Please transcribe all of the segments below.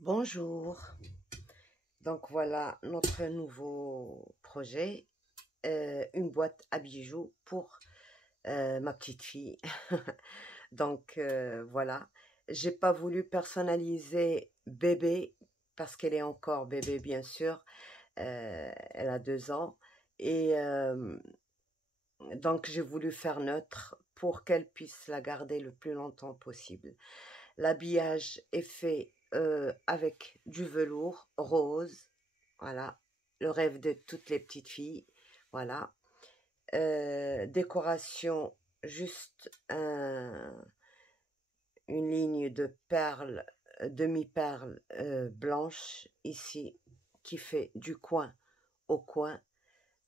Bonjour, donc voilà notre nouveau projet, une boîte à bijoux pour ma petite fille. Donc voilà, j'ai pas voulu personnaliser bébé parce qu'elle est encore bébé bien sûr, elle a 2 ans et donc j'ai voulu faire neutre pour qu'elle puisse la garder le plus longtemps possible. L'habillage est fait avec du velours rose, voilà, le rêve de toutes les petites filles, voilà. Décoration, juste une ligne de perles, demi-perles blanches ici, qui fait du coin au coin.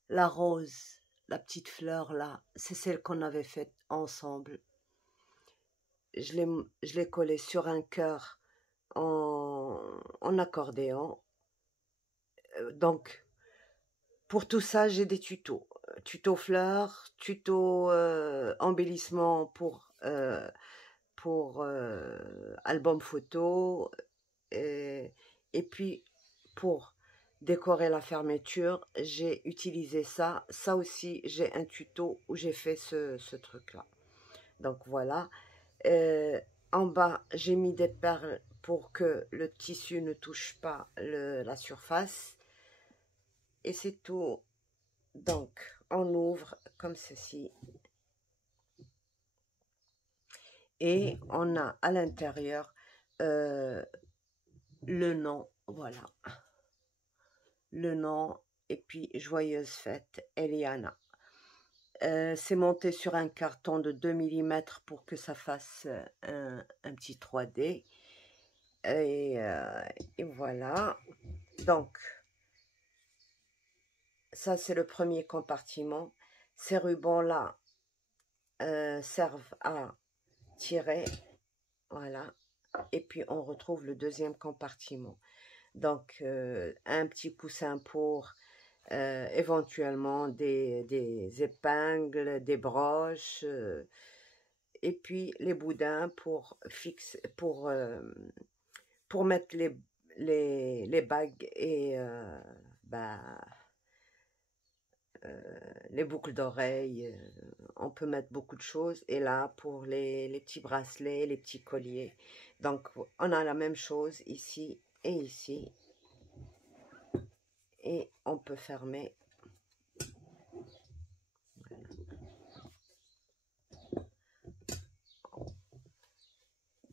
La rose, la petite fleur là, c'est celle qu'on avait faite ensemble. Je l'ai collée sur un cœur en accordéon. Donc, pour tout ça, j'ai des tutos. Tuto fleurs, tuto embellissement pour album photo. Et, et puis, pour décorer la fermeture, j'ai utilisé ça. Ça aussi, j'ai un tuto où j'ai fait ce truc-là. Donc, voilà. En bas, j'ai mis des perles pour que le tissu ne touche pas la surface. Et c'est tout. Donc, on ouvre comme ceci. Et on a à l'intérieur le nom. Voilà. Le nom. Et puis, joyeuse fête, Eliana. C'est monté sur un carton de 2 mm pour que ça fasse un petit 3D. Et voilà. Donc, ça c'est le premier compartiment. Ces rubans-là servent à tirer. Voilà. Et puis, on retrouve le deuxième compartiment. Donc, un petit coussin pour éventuellement des épingles, des broches, et puis les boudins pour mettre les bagues et bah, les boucles d'oreilles. On peut mettre beaucoup de choses. Et là, pour les petits bracelets, les petits colliers. Donc, on a la même chose ici et ici. Et on peut fermer.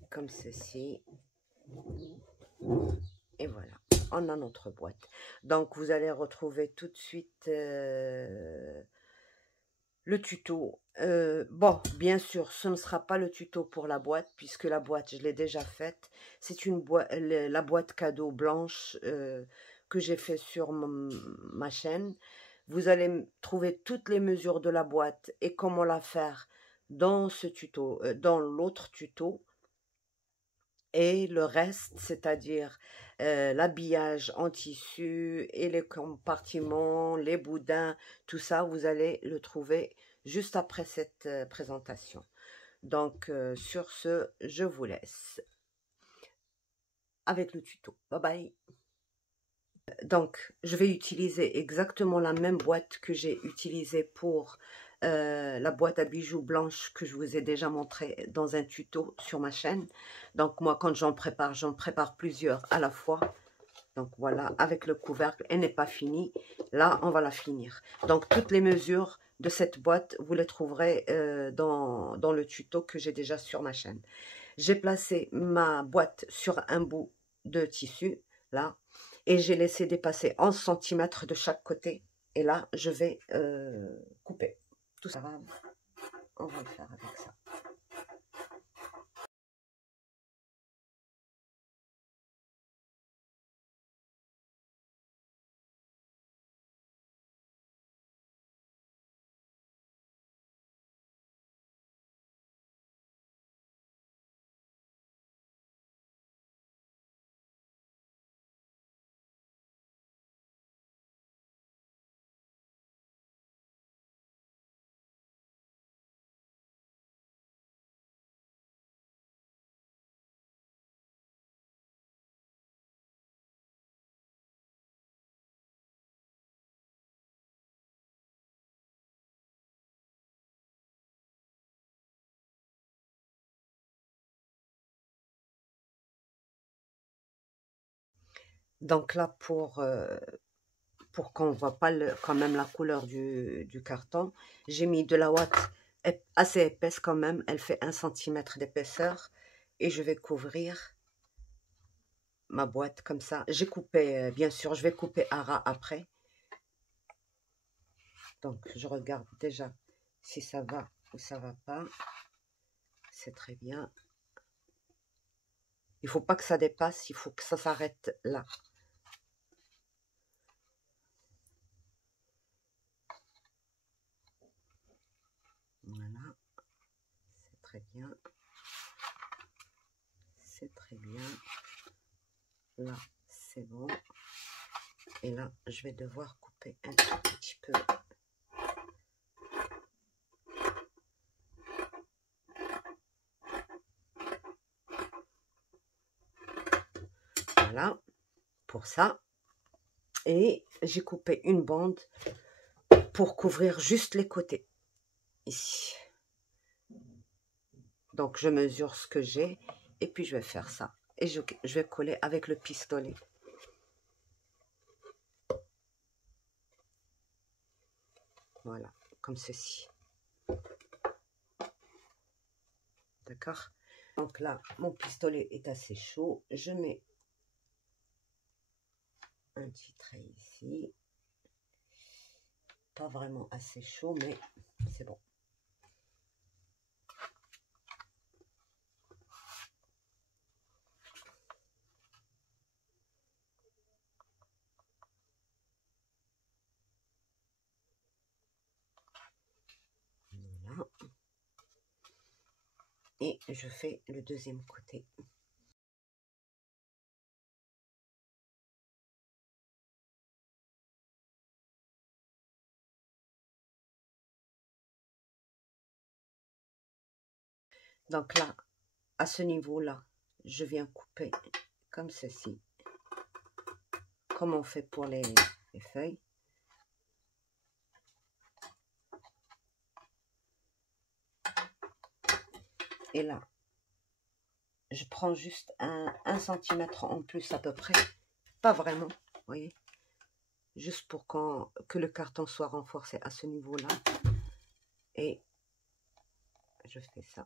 Comme ceci. Et voilà, on a notre boîte. Donc, vous allez retrouver tout de suite le tuto. Bon, bien sûr, ce ne sera pas le tuto pour la boîte, puisque la boîte, je l'ai déjà faite. C'est la boîte cadeau blanche que j'ai fait sur ma chaîne. Vous allez trouver toutes les mesures de la boîte et comment la faire dans ce tuto, dans l'autre tuto. Et le reste, c'est-à-dire l'habillage en tissu et les compartiments, les boudins, tout ça, vous allez le trouver juste après cette présentation. Donc, sur ce, je vous laisse avec le tuto. Bye bye. Donc, je vais utiliser exactement la même boîte que j'ai utilisée pour la boîte à bijoux blanche que je vous ai déjà montré dans un tuto sur ma chaîne. Donc, moi, quand j'en prépare plusieurs à la fois. Donc, voilà, avec le couvercle, elle n'est pas finie. Là, on va la finir. Donc, toutes les mesures de cette boîte, vous les trouverez dans le tuto que j'ai déjà sur ma chaîne. J'ai placé ma boîte sur un bout de tissu, là, et j'ai laissé dépasser 11 cm de chaque côté. Et là, je vais couper. Tout ça, on va le faire avec ça. Donc là, pour qu'on ne voit pas quand même la couleur du carton, j'ai mis de la ouate assez épaisse quand même. Elle fait 1 cm d'épaisseur. Et je vais couvrir ma boîte comme ça. J'ai coupé, bien sûr, je vais couper à ras après. Donc, je regarde déjà si ça va ou ça va pas. C'est très bien. Il faut pas que ça dépasse, il faut que ça s'arrête là. Voilà, c'est très bien. C'est très bien. Là, c'est bon. Et là, je vais devoir couper un tout petit peu. Voilà, pour ça. Et j'ai coupé une bande pour couvrir juste les côtés. Ici. Donc, je mesure ce que j'ai. Et puis, je vais faire ça. Et je vais coller avec le pistolet. Voilà, comme ceci. D'accord? Donc là, mon pistolet est assez chaud. Je mets un petit trait ici. Pas vraiment assez chaud, mais c'est bon. Voilà. Et je fais le deuxième côté. Donc là, à ce niveau-là, je viens couper comme ceci. Comme on fait pour les feuilles. Et là, je prends juste un centimètre en plus à peu près. Pas vraiment, vous voyez. Juste pour que le carton soit renforcé à ce niveau-là. Et je fais ça.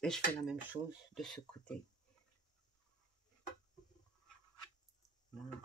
Et je fais la même chose de ce côté. Voilà.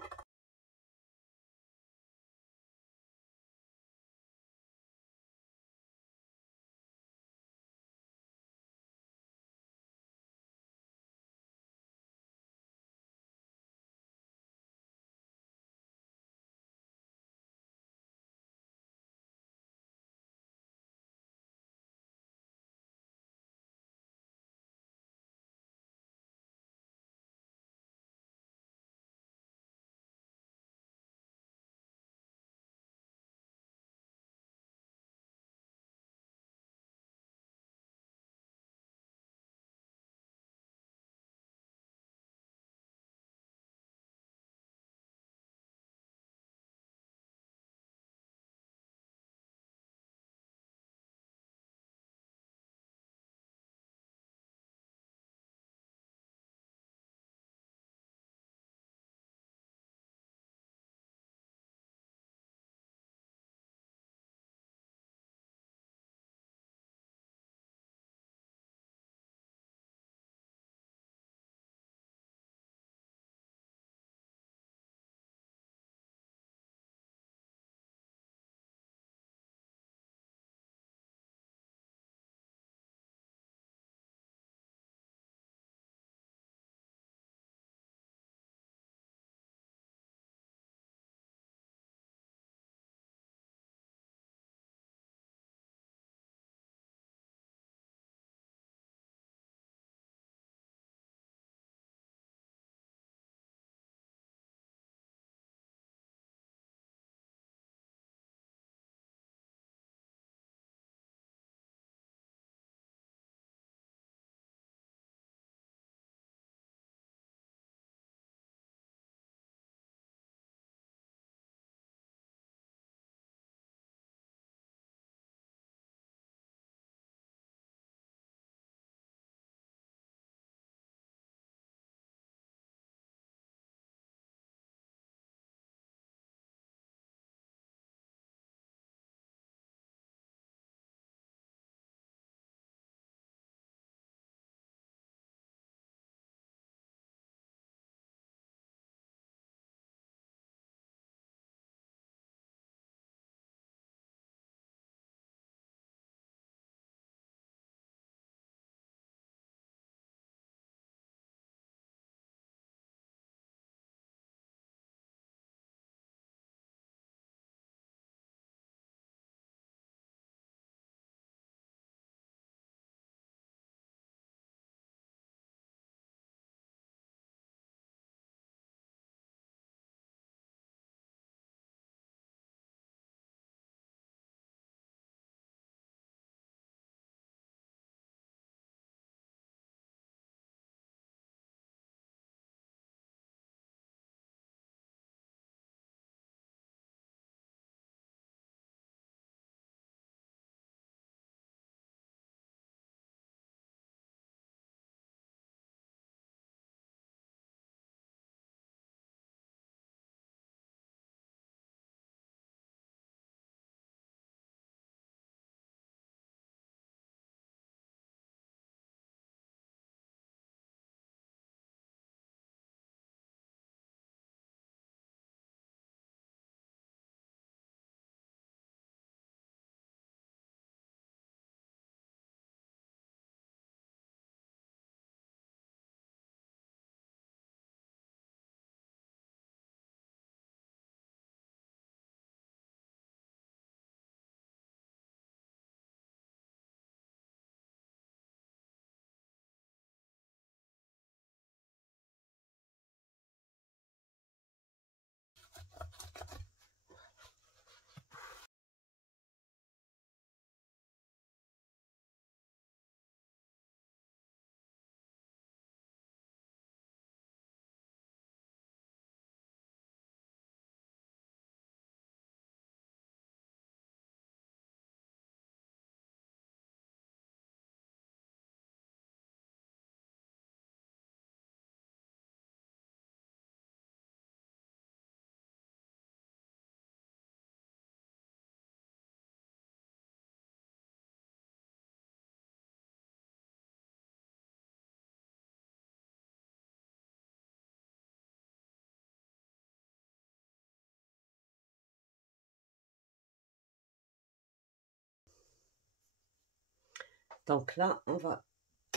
Donc là, on va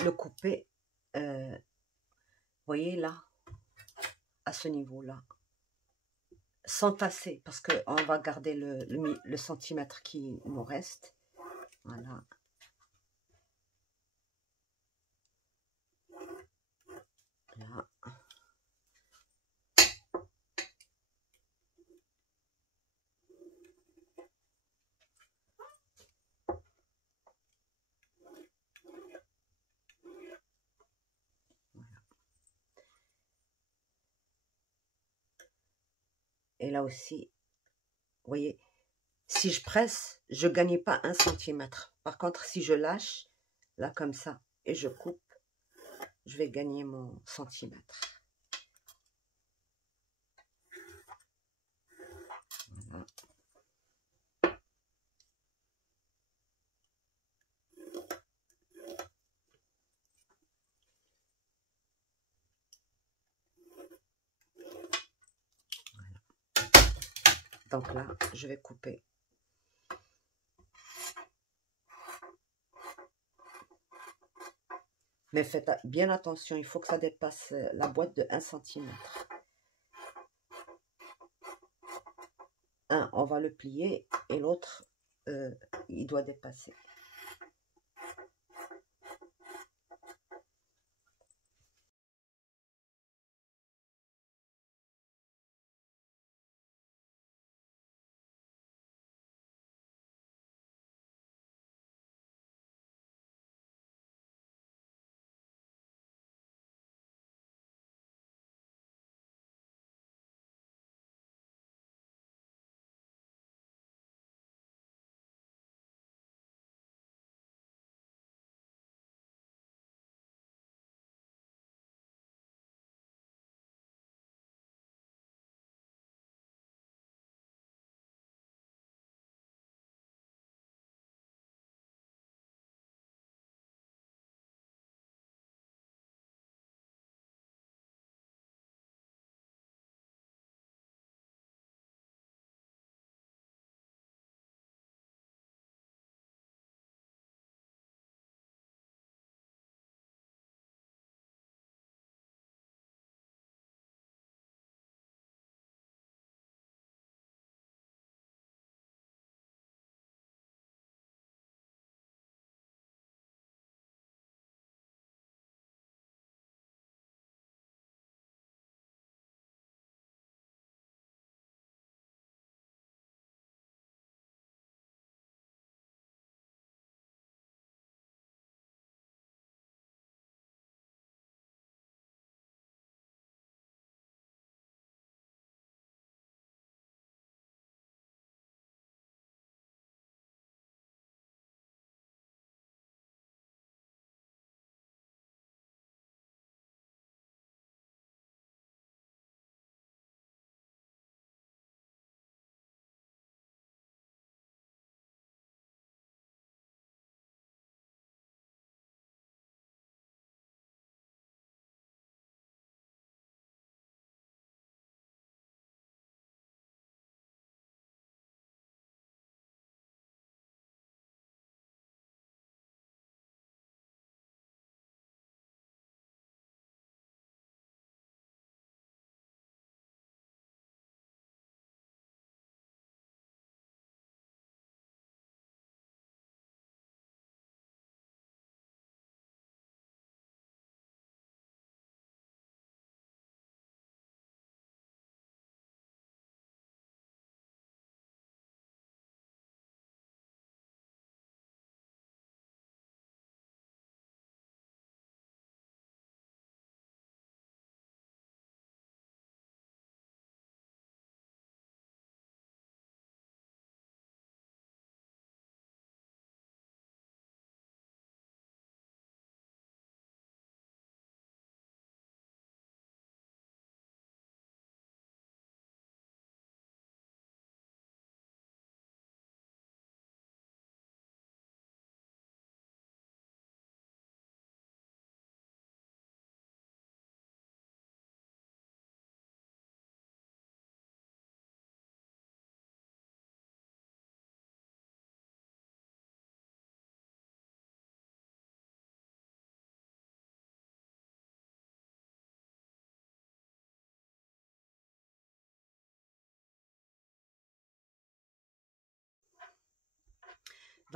le couper, voyez là, à ce niveau-là, sans tasser, parce qu'on va garder le centimètre qui nous reste. Voilà. Là. Et là aussi, vous voyez, si je presse, je ne gagne pas 1 centimètre. Par contre, si je lâche, là comme ça, et je coupe, je vais gagner mon centimètre. Voilà. Donc là, je vais couper. Mais faites bien attention, il faut que ça dépasse la boîte de 1 centimètre. Un, on va le plier et l'autre, il doit dépasser.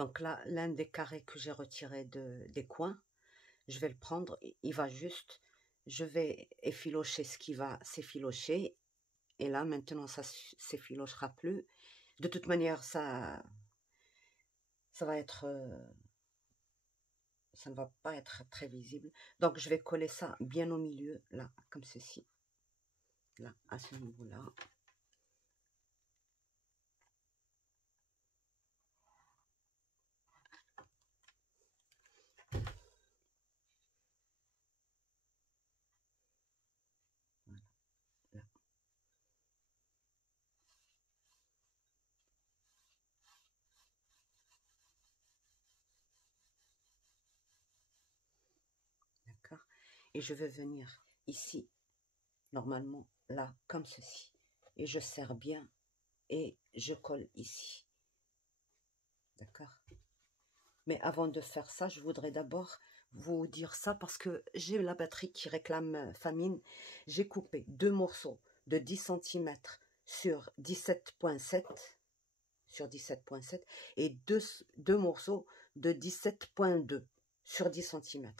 Donc là, l'un des carrés que j'ai retiré des coins, je vais le prendre, il va juste, je vais effilocher ce qui va s'effilocher. Et là, maintenant, ça s'effilochera plus. De toute manière, ça va être... ça ne va pas être très visible. Donc, je vais coller ça bien au milieu, là, comme ceci. Là, à ce niveau-là. Voilà, là. D'accord. Et je vais venir ici, normalement, là, comme ceci. Et je serre bien et je colle ici. D'accord. Mais avant de faire ça, je voudrais d'abord vous dire ça parce que j'ai la batterie qui réclame famine. J'ai coupé 2 morceaux de 10 cm sur 17,7 et deux morceaux de 17,2 sur 10 cm.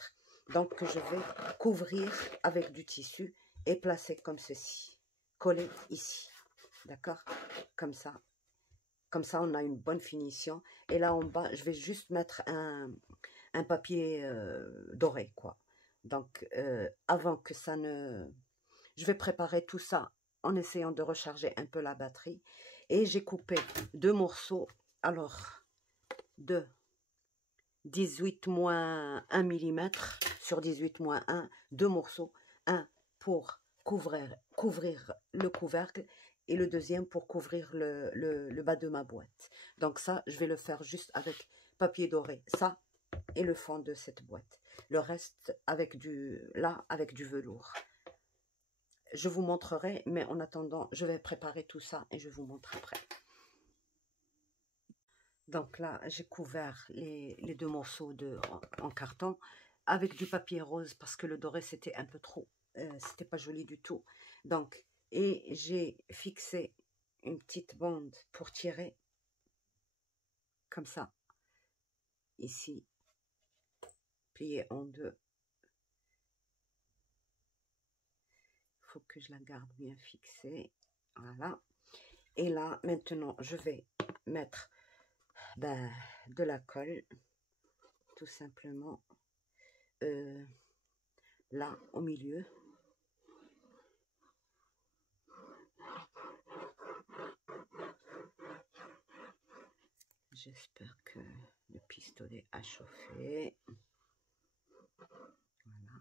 Donc que je vais couvrir avec du tissu et placer comme ceci, coller ici. D'accord? Comme ça. Comme ça, on a une bonne finition. Et là, en bas, je vais juste mettre un papier doré, quoi. Donc, avant que ça ne... Je vais préparer tout ça en essayant de recharger un peu la batterie. Et j'ai coupé 2 morceaux. Alors, de 18-1 mm sur 18-1, 2 morceaux. Un pour couvrir le couvercle et le deuxième pour couvrir le bas de ma boîte. Donc ça, je vais le faire juste avec papier doré. Ça et le fond de cette boîte. Le reste avec du velours. Je vous montrerai, mais en attendant, je vais préparer tout ça et je vous montre après. Donc là, j'ai couvert les 2 morceaux en carton avec du papier rose parce que le doré, c'était un peu trop. C'était pas joli du tout. Donc, et j'ai fixé une petite bande pour tirer comme ça. Ici, pliée en deux. Il faut que je la garde bien fixée. Voilà. Et là, maintenant, je vais mettre de la colle, tout simplement, là, au milieu. J'espère que le pistolet a chauffé. Voilà.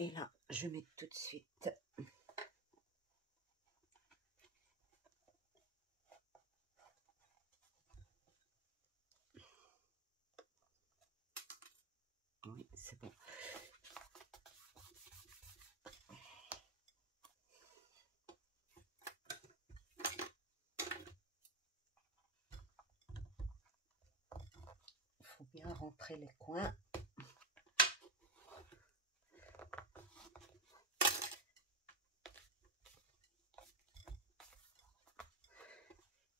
Et là, je mets tout de suite oui, c'est bon. Il faut bien rentrer les coins.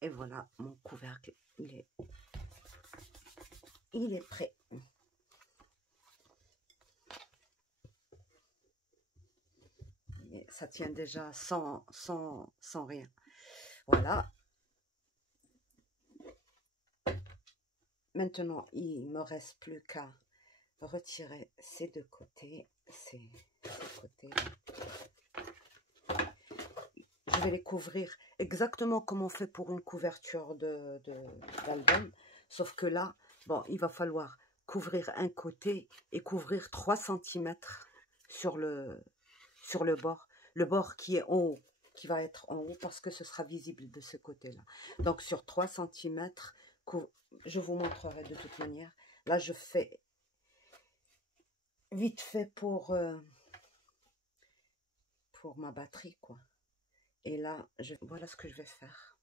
Et voilà, mon couvercle, il est prêt. Et ça tient déjà sans rien. Voilà. Maintenant, il ne me reste plus qu'à retirer ces deux côtés. Ces côtés. Je vais les couvrir exactement comme on fait pour une couverture d'album. Sauf que là, bon, il va falloir couvrir un côté et couvrir 3 cm sur le bord. Le bord qui est en haut, qui va être en haut parce que ce sera visible de ce côté-là. Donc sur 3 cm, je vous montrerai de toute manière. Là, je fais vite fait pour pour ma batterie, quoi. Et là, voilà ce que je vais faire.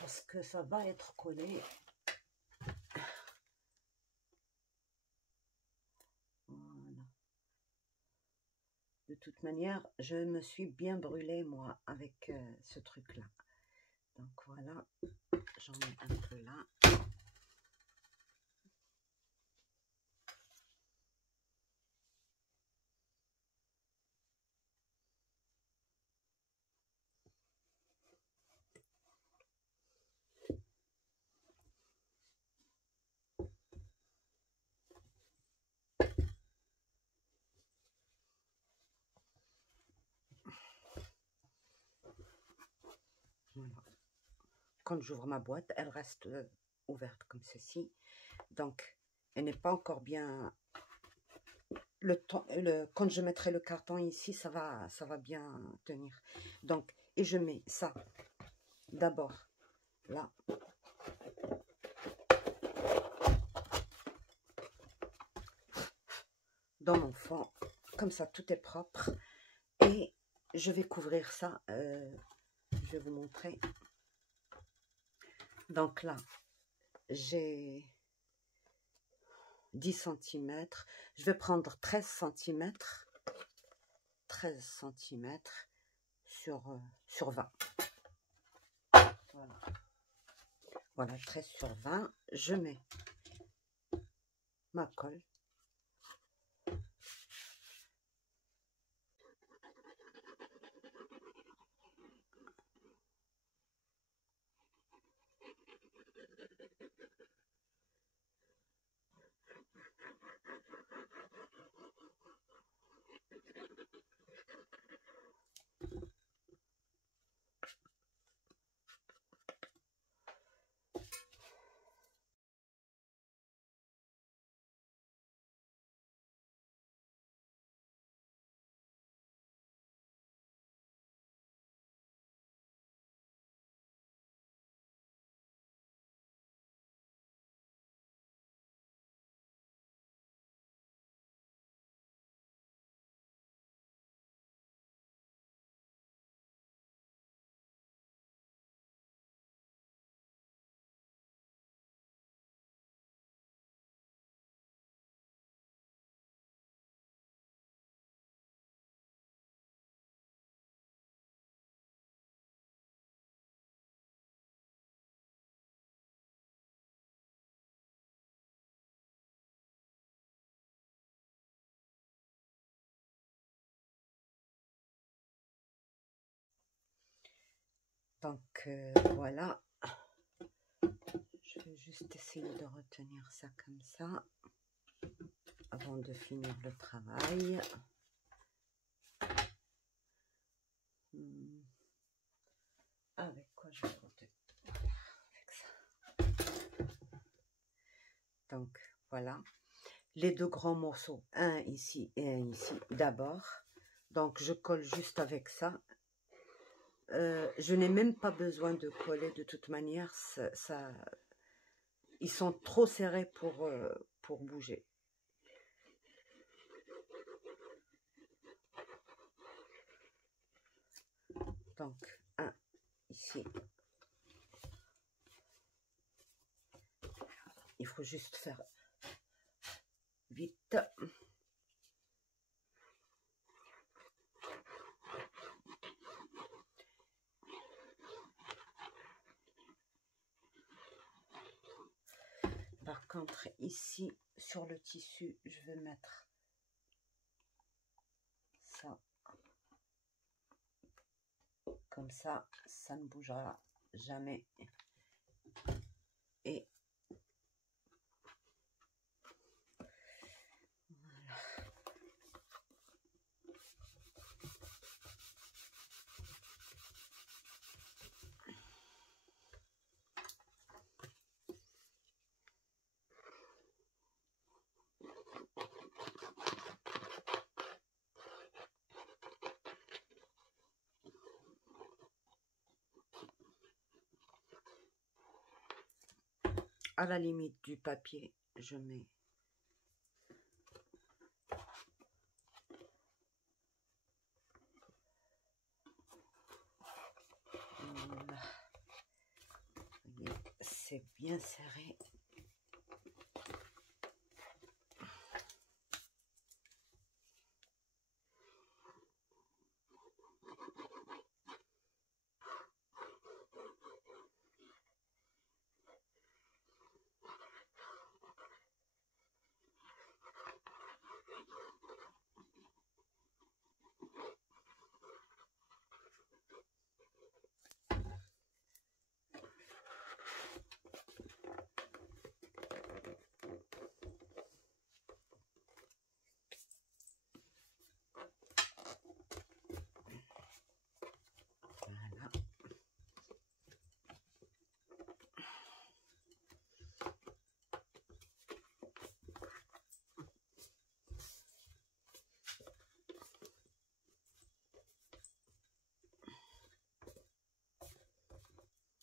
Parce que ça va être collé. Voilà. De toute manière, je me suis bien brûlée, moi, avec ce truc-là. Donc voilà, j'en mets un peu là. Voilà. Quand j'ouvre ma boîte, elle reste ouverte comme ceci. Donc, elle n'est pas encore bien... quand je mettrai le carton ici, ça va bien tenir. Donc, et je mets ça d'abord là. Dans mon fond. Comme ça, tout est propre. Et je vais couvrir ça. Je vais vous montrer. Donc là, j'ai 10 cm. Je vais prendre 13 cm. 13 cm sur 20. Voilà. Voilà, 13 sur 20. Je mets ma colle. Donc voilà. Je vais juste essayer de retenir ça comme ça avant de finir le travail. Avec quoi je vais retenir? Avec ça. Donc voilà. Les deux grands morceaux, un ici et un ici d'abord. Donc je colle juste avec ça. Je n'ai même pas besoin de coller de toute manière. Ils sont trop serrés pour bouger. Donc, un ici. Il faut juste faire vite. Par contre, ici, sur le tissu, je vais mettre ça. Comme ça, ça ne bougera jamais. Et voilà. À la limite du papier, je mets c'est bien serré.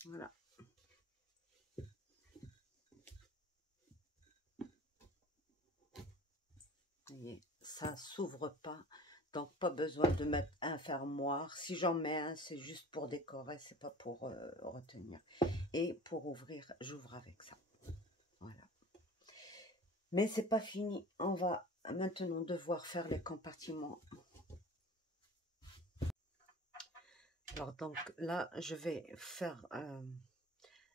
Voilà. Vous voyez, ça s'ouvre pas, donc pas besoin de mettre un fermoir. Si j'en mets un, c'est juste pour décorer, c'est pas pour retenir. Et pour ouvrir, j'ouvre avec ça. Voilà. Mais c'est pas fini. On va maintenant devoir faire les compartiments. Alors donc là, je vais faire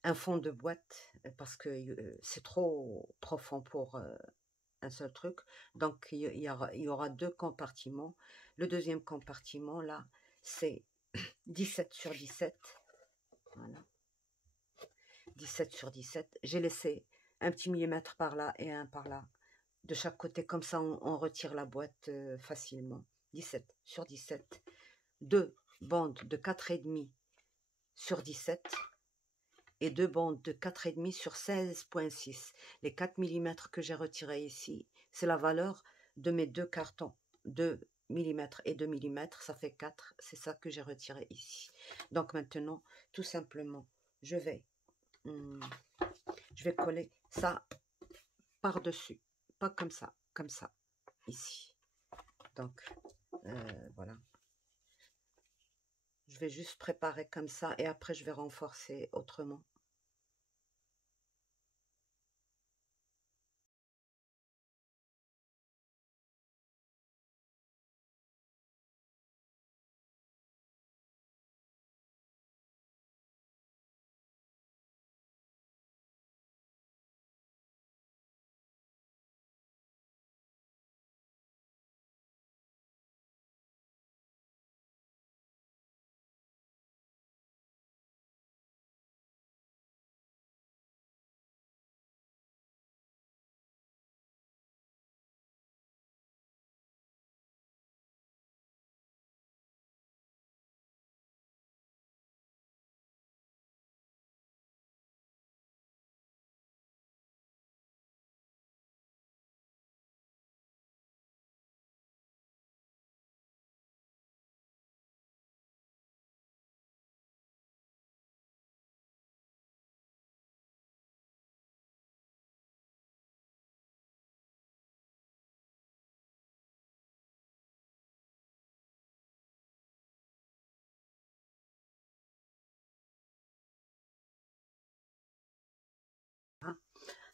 un fond de boîte parce que c'est trop profond pour un seul truc. Donc il y aura deux compartiments. Le deuxième compartiment là, c'est 17 sur 17. Voilà. 17 sur 17. J'ai laissé un petit millimètre par là et un par là. De chaque côté, comme ça on retire la boîte facilement. 17 sur 17. Deux bandes de 4,5 sur 17 et deux bandes de 4,5 sur 16,6. Les 4 mm que j'ai retirés ici, c'est la valeur de mes deux cartons. 2 mm et 2 mm, ça fait 4. C'est ça que j'ai retiré ici. Donc maintenant, tout simplement, je vais coller ça par-dessus. Pas comme ça, ici. Donc, voilà. Je vais juste préparer comme ça et après je vais renforcer autrement.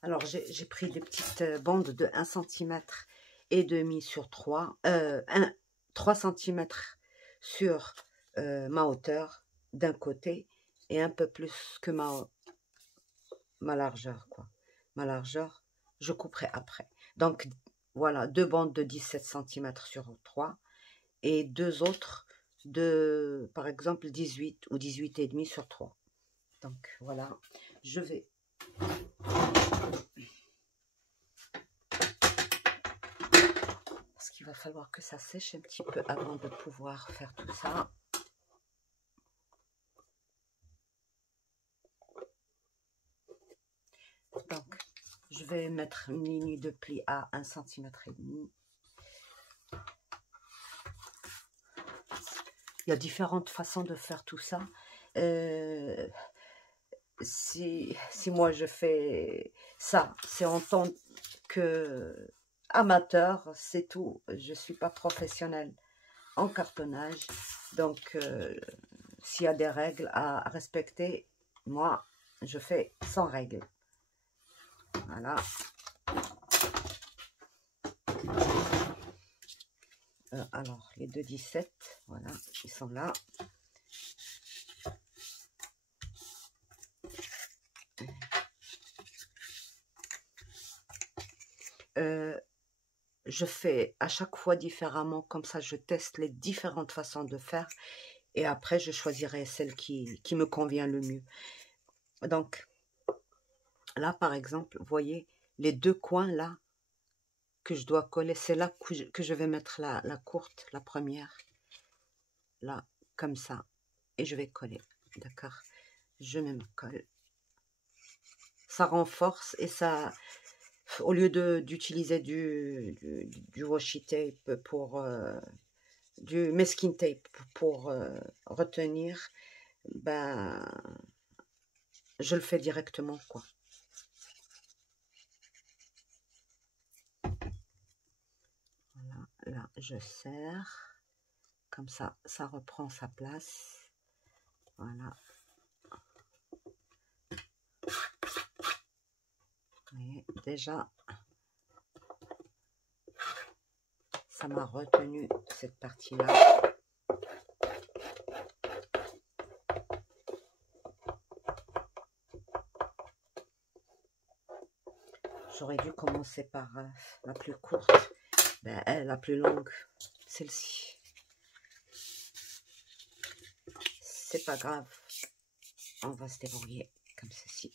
Alors, j'ai pris des petites bandes de 1 cm et demi sur 3, 3 cm sur ma hauteur d'un côté et un peu plus que ma largeur, quoi. Ma largeur, je couperai après. Donc, voilà, deux bandes de 17 cm sur 3 et deux autres de, par exemple, 18 ou 18,5 sur 3. Donc, voilà, je vais... Parce qu'il va falloir que ça sèche un petit peu avant de pouvoir faire tout ça. Donc, je vais mettre une ligne de pli à 1,5 cm. Il y a différentes façons de faire tout ça. Si moi je fais ça, c'est en tant que amateur, c'est tout. Je ne suis pas professionnelle en cartonnage. Donc, s'il y a des règles à respecter, moi, je fais sans règle. Voilà. Alors, les 2,17, voilà, ils sont là. Je fais à chaque fois différemment, comme ça je teste les différentes façons de faire et après je choisirai celle qui me convient le mieux. Donc là par exemple, vous voyez les deux coins là que je dois coller, c'est là que je vais mettre la courte, la première, là comme ça, et je vais coller, d'accord, je mets ma colle, ça renforce et ça, au lieu d'utiliser du washi tape pour du masking tape pour retenir, ben je le fais directement quoi. Voilà, là je serre comme ça, ça reprend sa place. Voilà. Vous voyez, déjà ça m'a retenu cette partie là. J'aurais dû commencer par la plus courte, ben, la plus longue, celle-ci. C'est pas grave, on va se débrouiller comme ceci.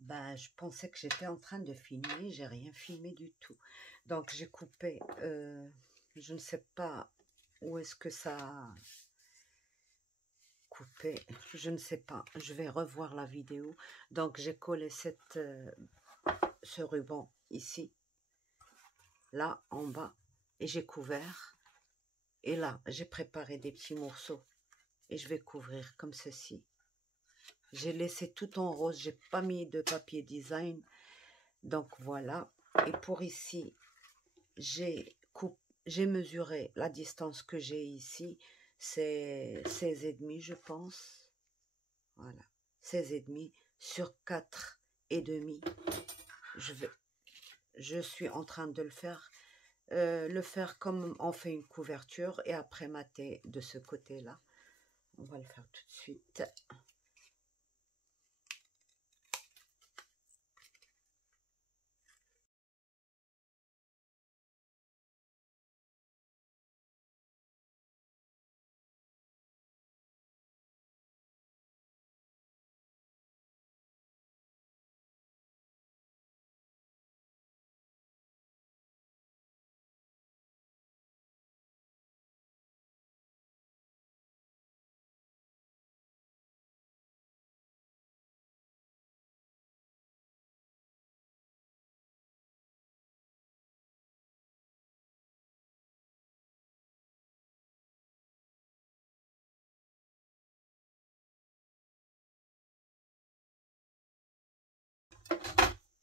Ben, je pensais que j'étais en train de filmer, j'ai rien filmé du tout. Donc j'ai coupé, je ne sais pas où est-ce que ça a coupé, je ne sais pas, je vais revoir la vidéo. Donc j'ai collé ce ruban ici, là en bas, et j'ai couvert. Et là, j'ai préparé des petits morceaux et je vais couvrir comme ceci. J'ai laissé tout en rose, j'ai pas mis de papier design. Donc voilà. Et pour ici, j'ai mesuré la distance que j'ai ici. C'est 16,5 je pense. Voilà. 16,5 sur 4,5. Je suis en train de le faire comme on fait une couverture et après mater de ce côté-là. On va le faire tout de suite.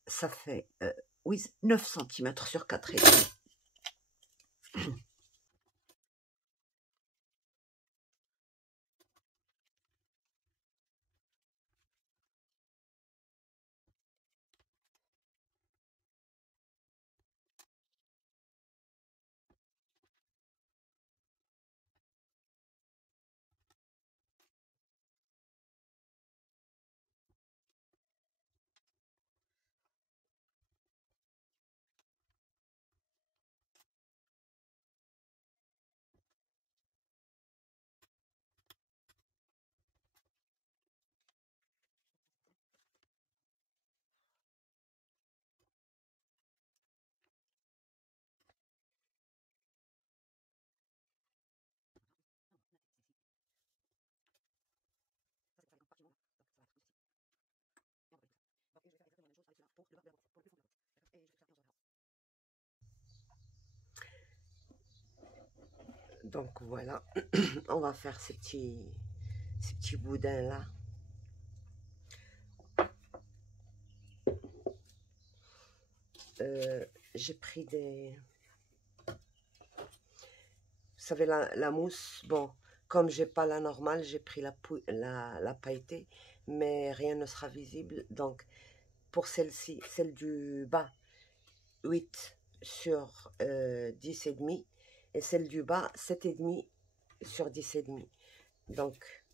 Ça fait oui, 9 cm sur 4,5. Donc voilà, on va faire ces petits boudins là. J'ai pris des... Vous savez, la mousse, bon, comme j'ai pas la normale, j'ai pris la pailletée, mais rien ne sera visible. Donc, pour celle-ci, celle du bas, 8 sur 10,5, et celle du bas, 7,5 sur 10,5. Donc,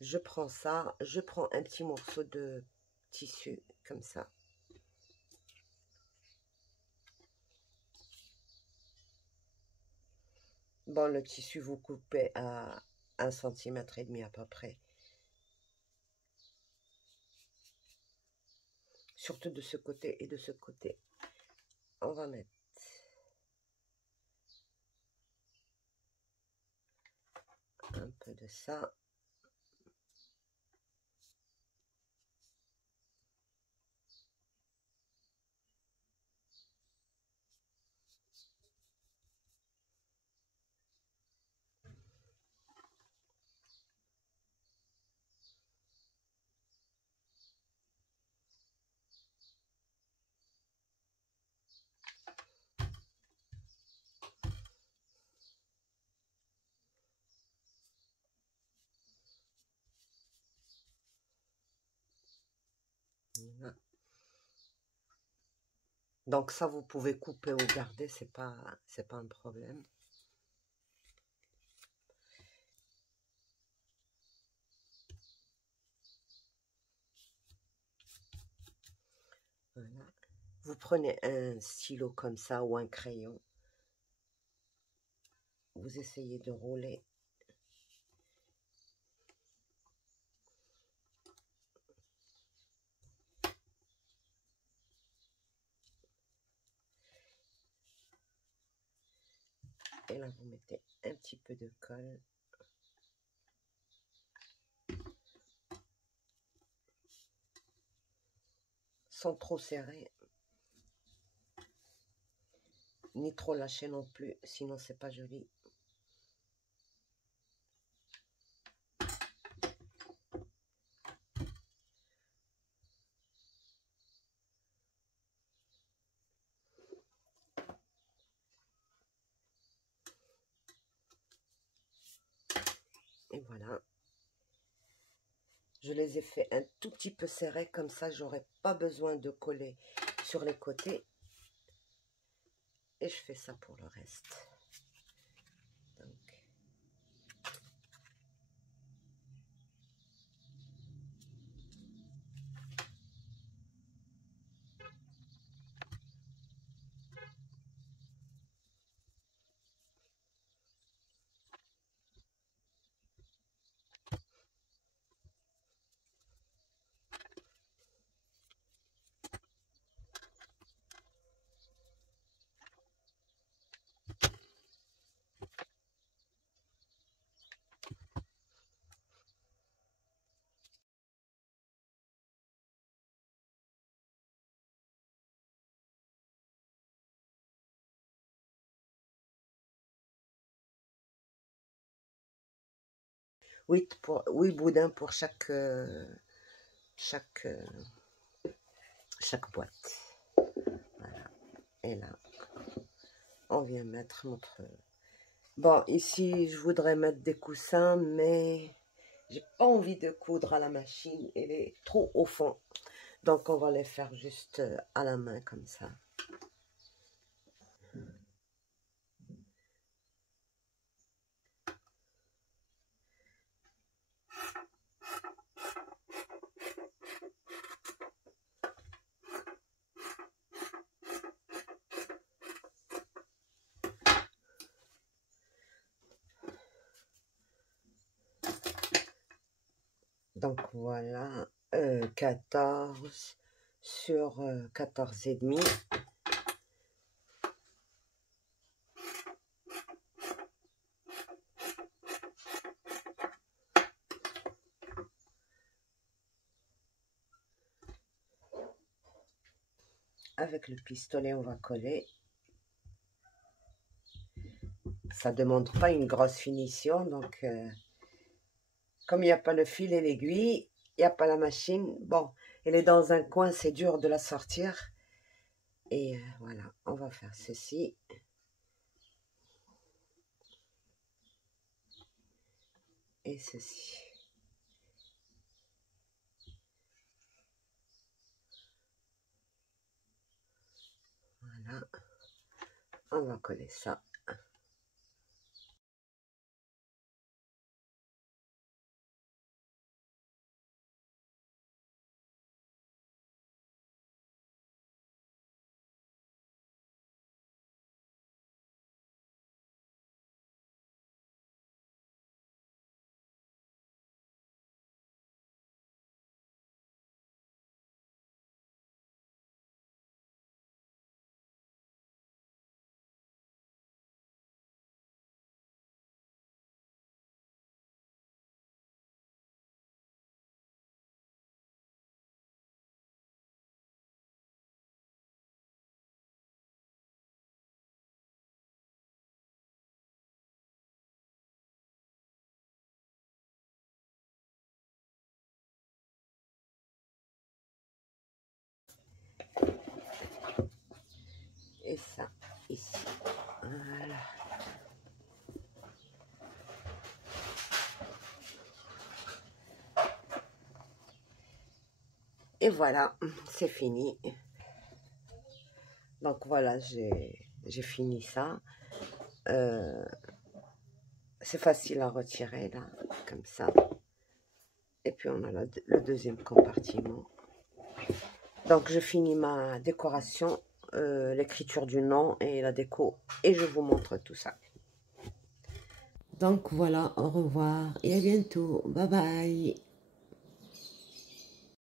je prends ça, je prends un petit morceau de tissu, comme ça. Bon, le tissu, vous coupez à 1,5 cm à peu près. Surtout de ce côté et de ce côté. On va mettre un peu de ça. Voilà. Donc ça, vous pouvez couper ou garder, c'est pas un problème. Voilà. Vous prenez un stylo comme ça ou un crayon. Vous essayez de rouler. Et là, vous mettez un petit peu de colle. Sans trop serrer. Ni trop lâcher non plus, sinon c'est pas joli. Et voilà. Je les ai fait un tout petit peu serrés, comme ça j'aurai pas besoin de coller sur les côtés. Et je fais ça pour le reste. Donc. Oui, boudins pour chaque chaque boîte. Voilà. Et là, on vient mettre notre... Bon, ici, je voudrais mettre des coussins, mais j'ai pas envie de coudre à la machine. Elle est trop au fond. Donc, on va les faire juste à la main, comme ça. Donc, voilà, 14 sur 14,5. Avec le pistolet, on va coller. Ça ne demande pas une grosse finition, donc comme il n'y a pas le fil et l'aiguille, il n'y a pas la machine. Bon, elle est dans un coin, c'est dur de la sortir. Et voilà, on va faire ceci. Et ceci. Voilà, on va coller ça. Et ça, ici. Voilà. Et voilà, c'est fini. Donc voilà, j'ai fini ça. C'est facile à retirer là, comme ça. Et puis on a le deuxième compartiment. Donc je finis ma décoration, l'écriture du nom et la déco. Et je vous montre tout ça. Donc voilà, au revoir et à bientôt. Bye bye.